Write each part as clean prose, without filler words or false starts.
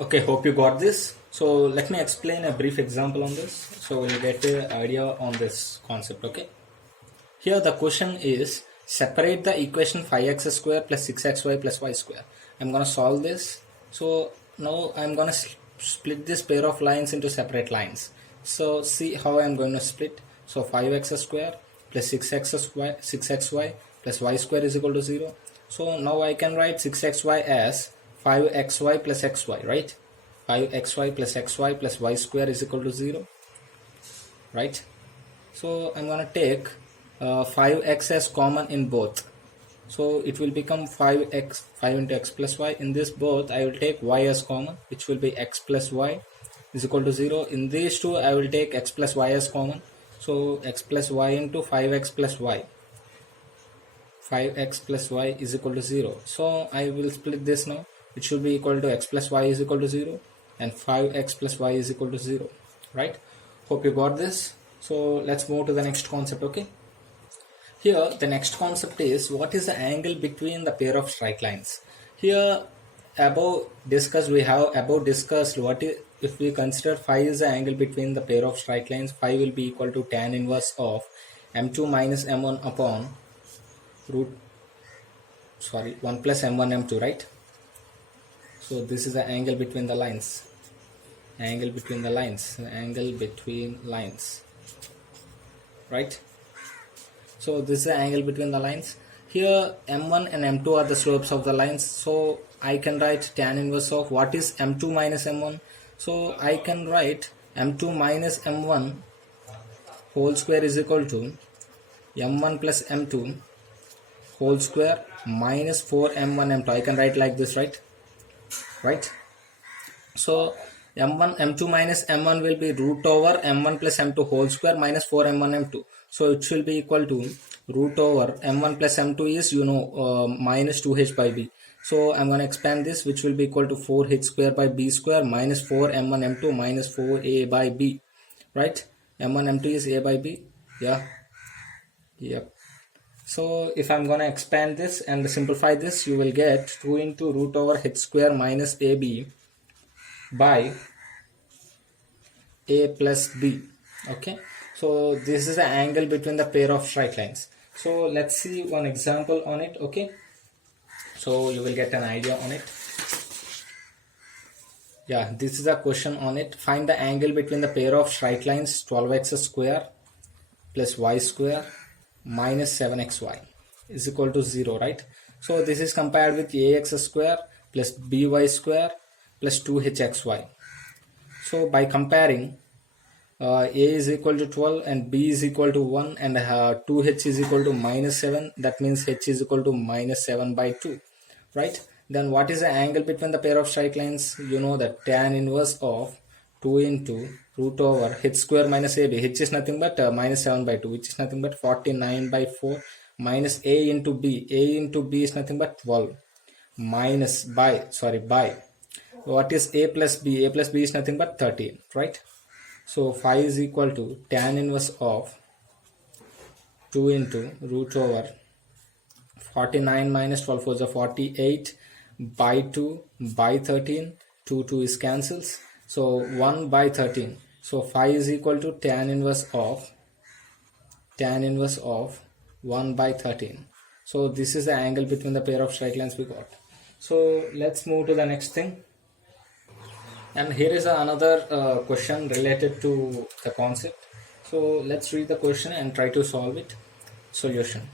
Okay, hope you got this. So let me explain a brief example on this so we'll get an idea on this concept. Okay, here the question is separate the equation 5x square plus 6xy plus y square. I'm gonna solve this. So now I'm gonna split this pair of lines into separate lines. So see how I'm going to split. So 5x square plus 6xy plus y square is equal to 0. So now I can write 6xy as 5xy plus xy, right? 5xy plus xy plus y square is equal to 0, right? So I'm gonna take 5x as common in both. So it will become 5x, 5 into x plus y. In this both I will take y as common, which will be x plus y is equal to 0. In these two I will take x plus y as common. So x plus y into 5x plus y. 5x plus y is equal to 0. So I will split this now. It should be equal to x plus y is equal to 0 and 5x plus y is equal to 0, right? Hope you got this. So let's move to the next concept. Okay, here the next concept is what is the angle between the pair of straight lines. Here above discussed what is, if we consider phi is the angle between the pair of straight lines, phi will be equal to tan inverse of m2 minus m1 upon 1 plus m1 m2, right? So this is the angle between the lines, angle between lines, right? So this is the angle between the lines. Here m1 and m2 are the slopes of the lines, so I can write tan inverse of what is m2 minus m1. So I can write m2 minus m1 whole square is equal to m1 plus m2 whole square minus 4m1 m2. I can write like this, right? So m2 minus m1 will be root over m1 plus m2 whole square minus 4m1 m2. So it will be equal to root over m1 plus m2 is minus 2h by b. So I'm going to expand this, which will be equal to 4h square by b square minus 4m1 m2 minus 4a by b, right? m1 m2 is a by b. Yep. So if I'm going to expand this and simplify this, you will get 2 into root over h square minus ab by a plus b. Okay, so this is the angle between the pair of straight lines. So let's see one example on it. Okay, so you will get an idea on it. Yeah, this is a question on it. Find the angle between the pair of straight lines 12x square plus y square minus 7xy is equal to 0, right? So this is compared with ax square plus by square plus 2hxy. So by comparing a is equal to 12 and b is equal to 1 and 2h is equal to minus 7, that means h is equal to minus 7 by 2, right? Then what is the angle between the pair of straight lines? You know that tan inverse of 2 into root over h square minus ab. H is nothing but minus 7 by 2, which is nothing but 49 by 4 minus a into b. A into b is nothing but 12 minus by what is a plus b? A plus b is nothing but 13, right? So phi is equal to tan inverse of 2 into root over 49 minus 12 was a 48 by 2 by 13. 2 is cancels, so 1 by 13. So phi is equal to tan inverse of 1 by 13. So this is the angle between the pair of straight lines we got. So let's move to the next thing. And here is another question related to the concept. So let's read the question and try to solve it. Solution.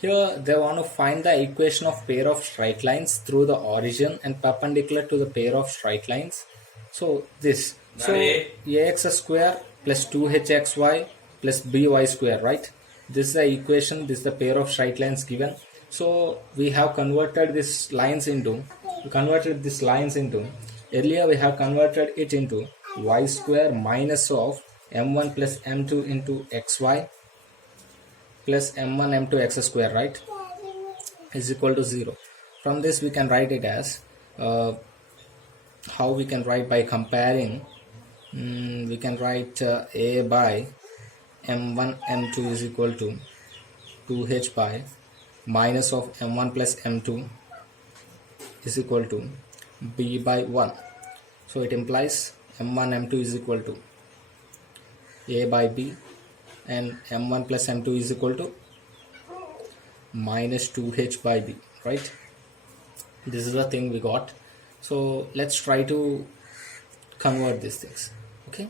Here they want to find the equation of pair of straight lines through the origin and perpendicular to the pair of straight lines. So this. So ax square plus 2hxy plus by square, right? This is the equation. This is the pair of straight lines given. So we have converted these lines into. Earlier we have converted it into y square minus of m1 plus m2 into xy plus m1 m2 x square, right, is equal to 0. From this we can write it as how we can write by comparing. We can write a by m1 m2 is equal to 2h by minus of m1 plus m2 is equal to b by 1. So it implies m1 m2 is equal to a by b, and m1 plus m2 is equal to minus 2h by b, right? This is the thing we got. So let's try to convert these things. Okay,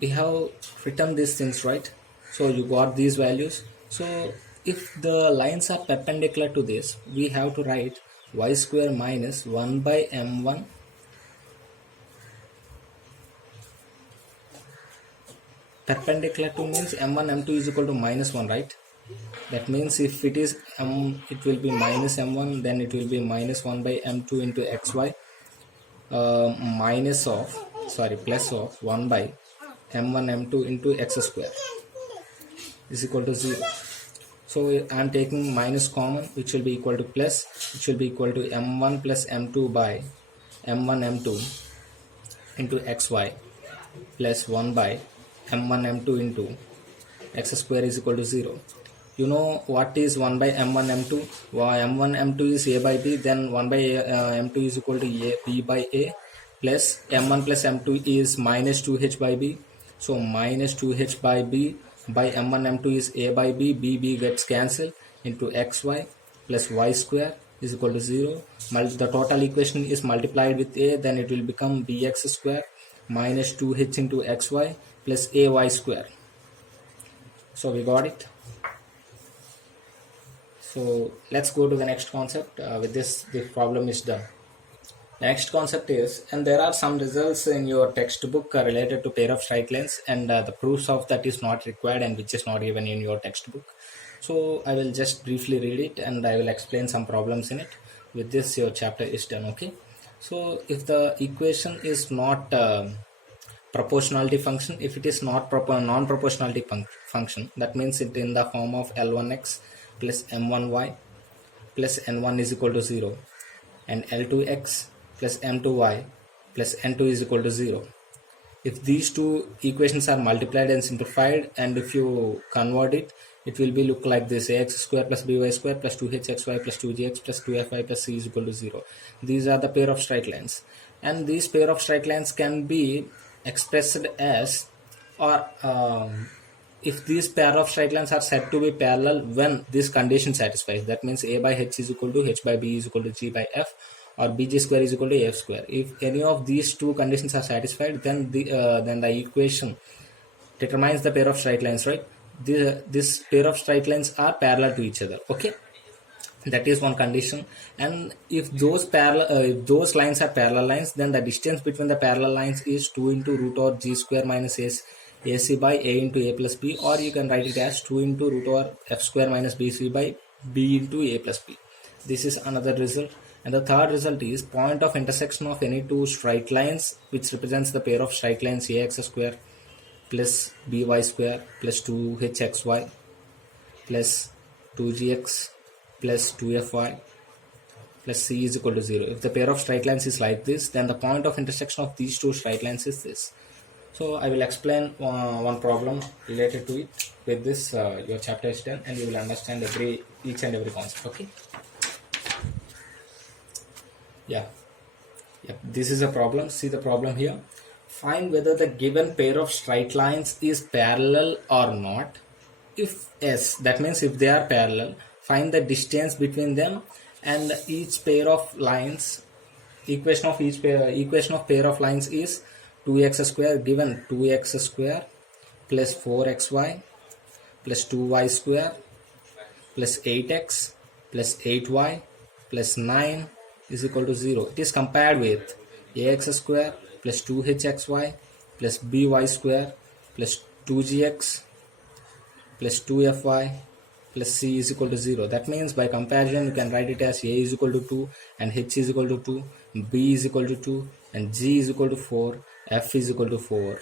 we have written these things, right? So you got these values. So if the lines are perpendicular to this, we have to write y square minus 1 by m1 perpendicular to means m1 m2 is equal to minus 1, right? That means if it is it will be minus m1, then it will be minus 1 by m2 into xy, plus of 1 by m1 m2 into x square is equal to 0. So I am taking minus common, which will be equal to plus, which will be equal to m1 plus m2 by m1 m2 into xy plus 1 by m1 m2 into x square is equal to 0. You know what is 1 by m1 m2? M1 m2 is a by b, then 1 by m2 is equal to b by a, plus m1 plus m2 is minus 2h by b. So minus 2h by b by m1 m2 is a by b, b gets cancelled into xy plus y square is equal to 0. The total equation is multiplied with a, then it will become bx square minus 2h into xy plus ay square. So we got it. So let's go to the next concept. With this, the problem is done. Next concept is, and there are some results in your textbook related to pair of straight lines, and the proofs of that is not required and which is not given in your textbook. So I will just briefly read it and I will explain some problems in it. With this, your chapter is done. Okay. So if the equation is not proportionality function, if it is not non-proportionality function, that means it in the form of L1x plus m1y plus n1 is equal to 0, and L2x plus m2y plus n2 is equal to 0. If these two equations are multiplied and simplified, and if you convert it, it will be look like this: ax square plus by square plus 2hxy plus 2gx plus 2fy plus c is equal to 0. These are the pair of straight lines, and these pair of straight lines can be expressed as, or if these pair of straight lines are said to be parallel when this condition satisfies. That means a by h is equal to h by b is equal to g by f, or bg square is equal to af square. If any of these two conditions are satisfied, then the equation determines the pair of straight lines, right? This pair of straight lines are parallel to each other. Okay, that is one condition. And if those lines are parallel lines, then the distance between the parallel lines is 2 into root over g square minus ac by a into a plus b, or you can write it as 2 into root over f square minus bc by b into a plus b. This is another result. And the third result is point of intersection of any two straight lines, which represents the pair of straight lines ax square plus by square plus 2hxy plus 2gx plus 2fy plus c is equal to 0. If the pair of straight lines is like this, then the point of intersection of these two straight lines is this. So I will explain one problem related to it. With this, your chapter is done, and you will understand each and every concept. Okay. Yeah. This is a problem. See the problem here. Find whether the given pair of straight lines is parallel or not. If yes, that means if they are parallel, find the distance between them, and each pair of lines, equation of pair of lines is 2x square, given 2x square plus 4xy plus 2y square plus 8x plus 8y plus 9 is equal to 0. It is compared with ax square plus 2hxy plus by square plus 2gx plus 2fy plus c is equal to 0. That means by comparison you can write it as a is equal to 2 and h is equal to 2, b is equal to 2 and g is equal to 4, f is equal to 4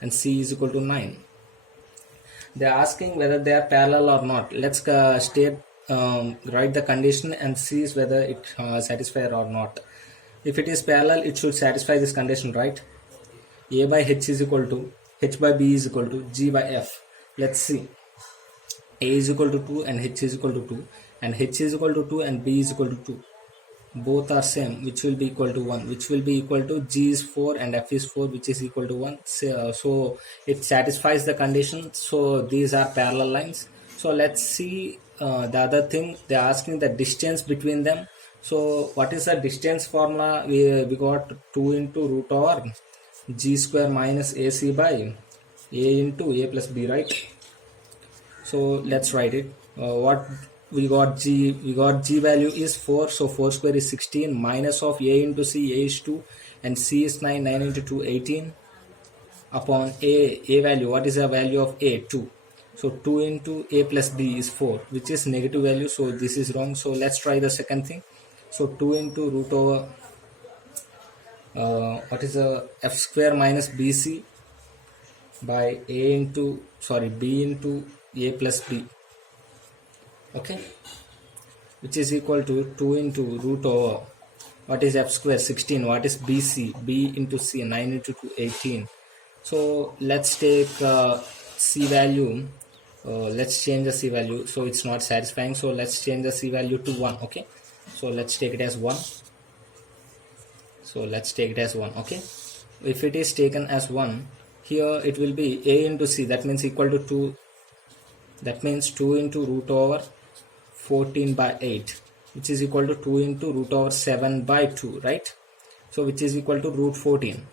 and c is equal to 9. They are asking whether they are parallel or not. Let's write the condition and see whether it satisfies or not. If it is parallel, it should satisfy this condition, right? A by h is equal to h by b is equal to g by f. Let's see. A is equal to 2 and h is equal to 2, and h is equal to 2 and b is equal to 2. both are same, which will be equal to 1, which will be equal to g is 4 and f is 4, which is equal to 1. So it satisfies the condition. So these are parallel lines. So let's see the other thing. They are asking the distance between them. So what is the distance formula? We got 2 into root over g square minus ac by a into a plus b, right? So let's write it. What we got, g value is 4, so 4 square is 16, minus of a into c, a is 2 and c is 9, 9 into 2 18, upon a value, what is the value of a? 2. So 2 into a plus b is 4, which is negative value, so this is wrong. So let's try the second thing. So 2 into root over what is the f square minus bc by b into a plus b, okay, which is equal to 2 into root over what is f square 16, what is bc, b into c, 9 into 2 18. So let's take c value, let's change the c value, so it's not satisfying, so let's change the c value to 1, okay. So let's take it as 1. So let's take it as 1, okay. If it is taken as 1, here it will be a into c, that means equal to 2, that means 2 into root over 14 by 8, which is equal to 2 into root over 7 by 2, right? So which is equal to root 14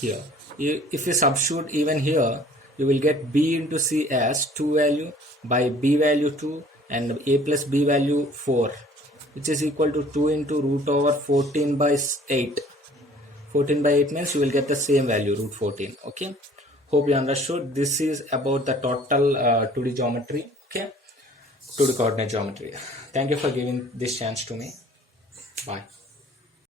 here. If you substitute even here, you will get b into c as 2 value by b value 2 and a plus b value 4, which is equal to 2 into root over 14 by 8. 14 by 8 means you will get the same value, root 14, okay. Hope you understood. This is about the total 2D geometry, okay, 2D coordinate geometry. Thank you for giving this chance to me. Bye.